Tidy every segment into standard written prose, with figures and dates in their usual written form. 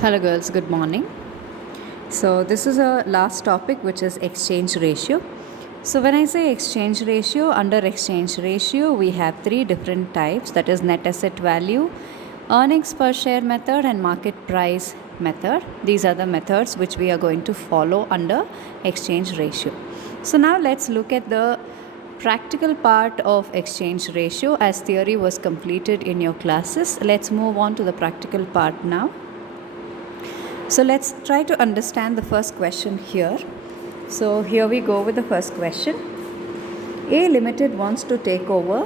Hello girls, good morning. So this is a last topic, which is exchange ratio. So when I say exchange ratio, under exchange ratio we have three different types, that is net asset value, earnings per share method and market price method. These are the methods which we are going to follow under exchange ratio. So now let's look at the practical part of exchange ratio, as theory was completed in your classes. Let's move on to the practical part now. So let's try to understand the first question here. So here we go with the first question. A Limited wants to take over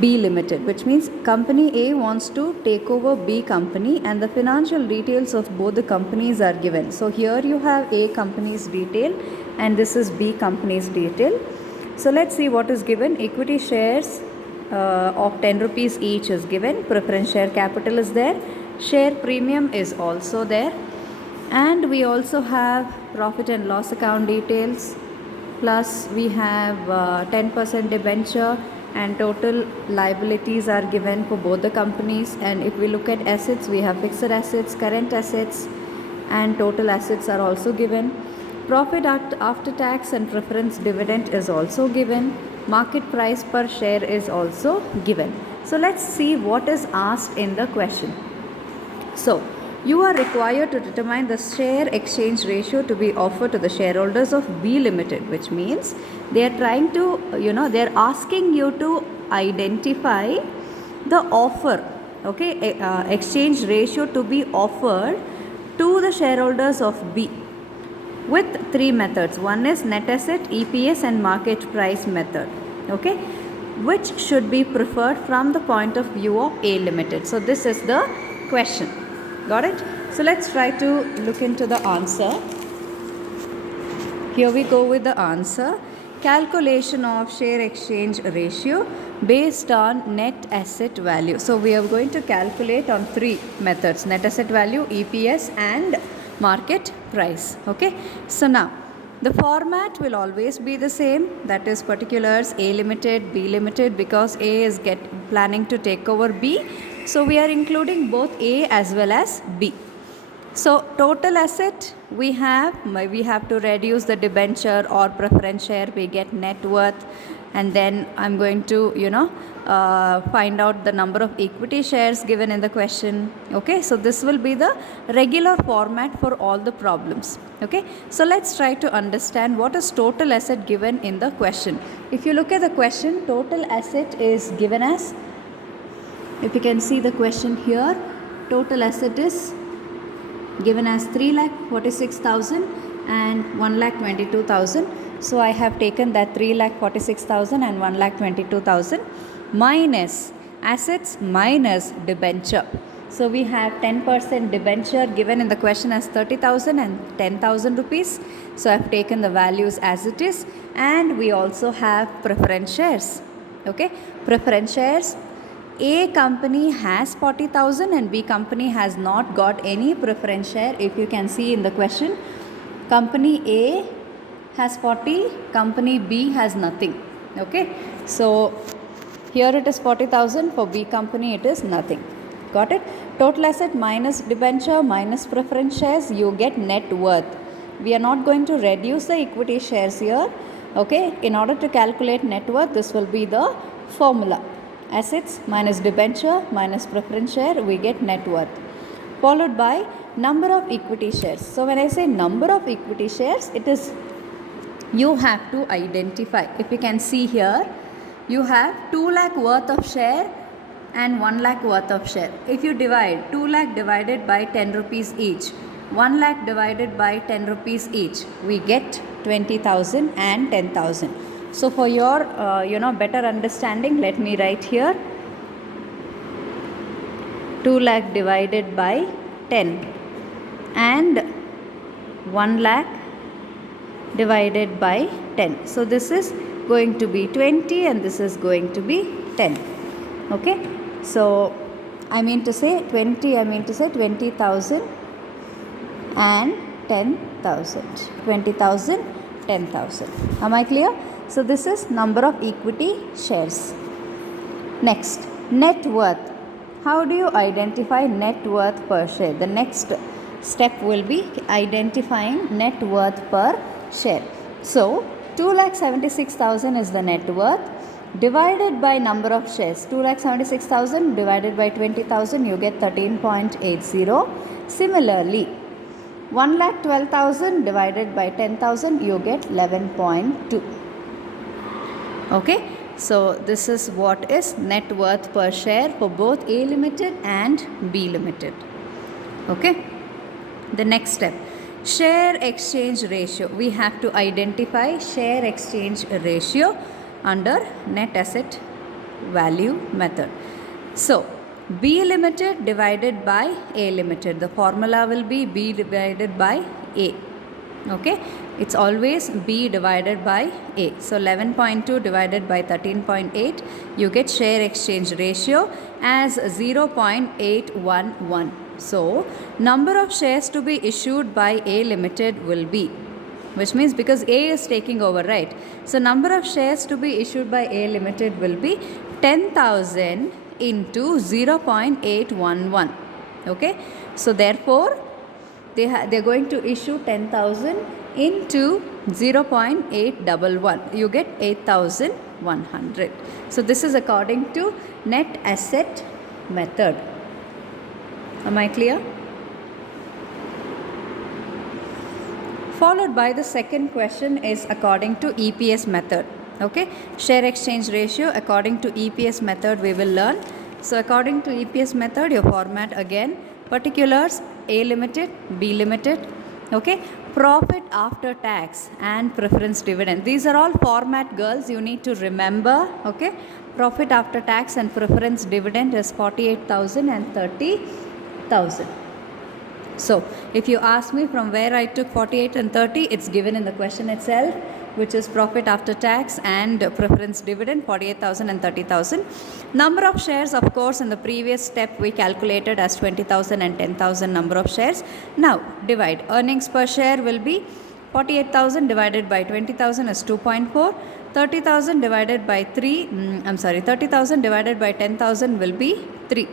B Limited, which means company A wants to take over B company, and the financial details of both the companies are given. So here you have A company's detail and this is B company's detail. So let's see what is given. Equity shares of 10 rupees each is given. Preference share capital is there. Share premium is also there. And we also have profit and loss account details. Plus we have 10% debenture, and total liabilities are given for both the companies. And if we look at assets, we have fixed assets, current assets, and total assets are also given. Profit after tax and preference dividend is also given. Market price per share is also given. So let's see what is asked in the question. So you are required to determine the share exchange ratio to be offered to the shareholders of B Limited, which means they are trying to, they are asking you to identify the offer, okay, exchange ratio to be offered to the shareholders of B with three methods. One is net asset, EPS, and market price method, okay, which should be preferred from the point of view of A Limited. So this is the question. Got it? So let's try to look into the answer. Here we go with the answer. Calculation of share exchange ratio based on net asset value. So we are going to calculate on three methods: net asset value, EPS, and market price. Okay. So now the format will always be the same, that is particulars A Limited, B Limited, because A is planning to take over B. So we are including both A as well as B. So total asset we have to reduce the debenture or preference share, we get net worth, and then I'm going to find out the number of equity shares given in the question. Okay, so this will be the regular format for all the problems. Okay, so let's try to understand what is total asset given in the question. If you look at the question, total asset is given as, if you can see the question here, total asset is given as 3,46,000 and 1,22,000. So I have taken that 3,46,000 and 1,22,000 minus assets minus debenture. So we have 10% debenture given in the question as 30,000 and 10,000 rupees. So I have taken the values as it is, and we also have preference shares. Okay, preference shares. A company has 40,000 and B company has not got any preference share. If you can see in the question, company A has 40, company B has nothing. Okay, so here it is 40,000, for B company it is nothing. Got it? Total asset minus debenture minus preference shares, you get net worth. We are not going to reduce the equity shares here. Okay, in order to calculate net worth, this will be the formula. Assets minus debenture minus preference share, we get net worth, followed by number of equity shares. So when I say number of equity shares, it is, you have to identify. If you can see here, you have 2 lakh worth of share and 1 lakh worth of share. If you divide 2 lakh divided by 10 rupees each, 1 lakh divided by 10 rupees each, we get 20,000 and 10,000. So for your better understanding, let me write here 2 lakh divided by 10 and 1 lakh divided by 10. So this is going to be 20 and this is going to be 10. Okay, so I mean to say 20,000 and 10,000. 20,000, 10,000. Am I clear? So this is number of equity shares. Next, net worth. How do you identify net worth per share? The next step will be identifying net worth per share. So 2,76,000 is the net worth divided by number of shares. 2,76,000 divided by 20,000, you get 13.80. Similarly, 1,12,000 divided by 10,000, you get 11.2. Okay, so this is what is net worth per share for both A Limited and B Limited. Okay, the next step, share exchange ratio. We have to identify share exchange ratio under net asset value method. So B Limited divided by A Limited. The formula will be B divided by A. Okay, it's always B divided by A. So 11.2 divided by 13.8, you get share exchange ratio as 0.811. So number of shares to be issued by A Limited will be, which means because A is taking over, right? So number of shares to be issued by A Limited will be 10,000 into 0.811. Okay, so therefore they're going to issue 10,000 into 0.811. You get 8,100. So this is according to net asset method. Am I clear? Followed by the second question is according to EPS method. Okay, share exchange ratio according to EPS method we will learn. So according to EPS method, your format again, particulars A Limited, B Limited, okay, profit after tax and preference dividend. These are all format, girls, you need to remember. Okay, profit after tax and preference dividend is 48,000 and 30,000. So if you ask me from where I took 48 and 30, it's given in the question itself, which is profit after tax and preference dividend, 48,000 and 30,000. Number of shares, of course, in the previous step we calculated as 20,000 and 10,000 number of shares. Now divide. Earnings per share will be 48,000 divided by 20,000 is 2.4. 30,000 divided by 30,000 divided by 10,000 will be 3.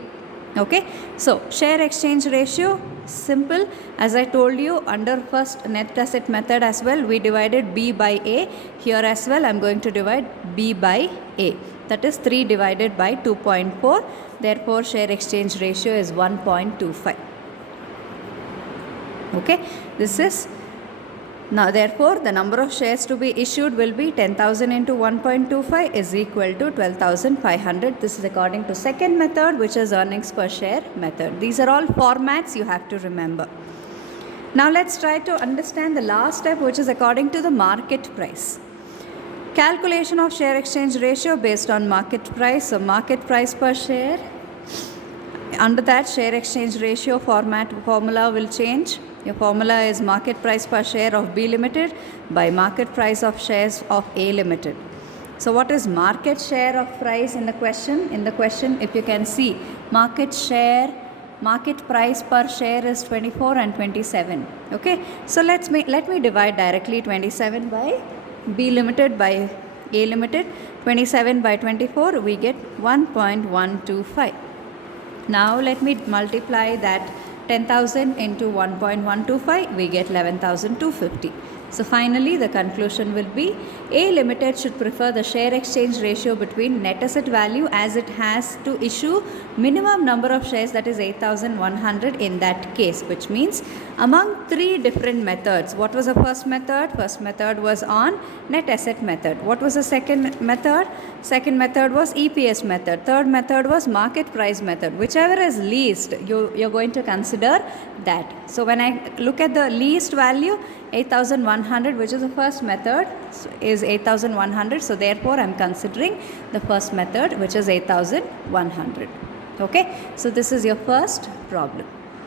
Okay, so share exchange ratio, simple. As I told you, under first net asset method as well, we divided B by A. Here as well, I'm going to divide B by A. That is 3 divided by 2.4. Therefore, share exchange ratio is 1.25. Okay, this is now, therefore, the number of shares to be issued will be 10,000 into 1.25 is equal to 12,500. This is according to second method, which is earnings per share method. These are all formats you have to remember. Now, let's try to understand the last step, which is according to the market price. Calculation of share exchange ratio based on market price. So, market price per share. Under that, share exchange ratio formula will change. Your formula is market price per share of B Limited by market price of shares of A Limited. So what is market share of price in the question? In the question, if you can see, market price per share is 24 and 27. Okay, so let me divide directly 27 by B Limited by A Limited. 27 by 24, we get 1.125. Now let me multiply that 10,000 into 1.125, we get 11,250. So finally, the conclusion will be A Limited should prefer the share exchange ratio between net asset value, as it has to issue minimum number of shares, that is 8,100 in that case, which means among 3 different methods. What was the first method? First method was on net asset method. What was the second method? Second method was EPS method. Third method was market price method. Whichever is least, you're going to consider that. So when I look at the least value, 8,100, which is the first method, is 8,100. So therefore, I am considering the first method, which is 8,100. Okay. So this is your first problem.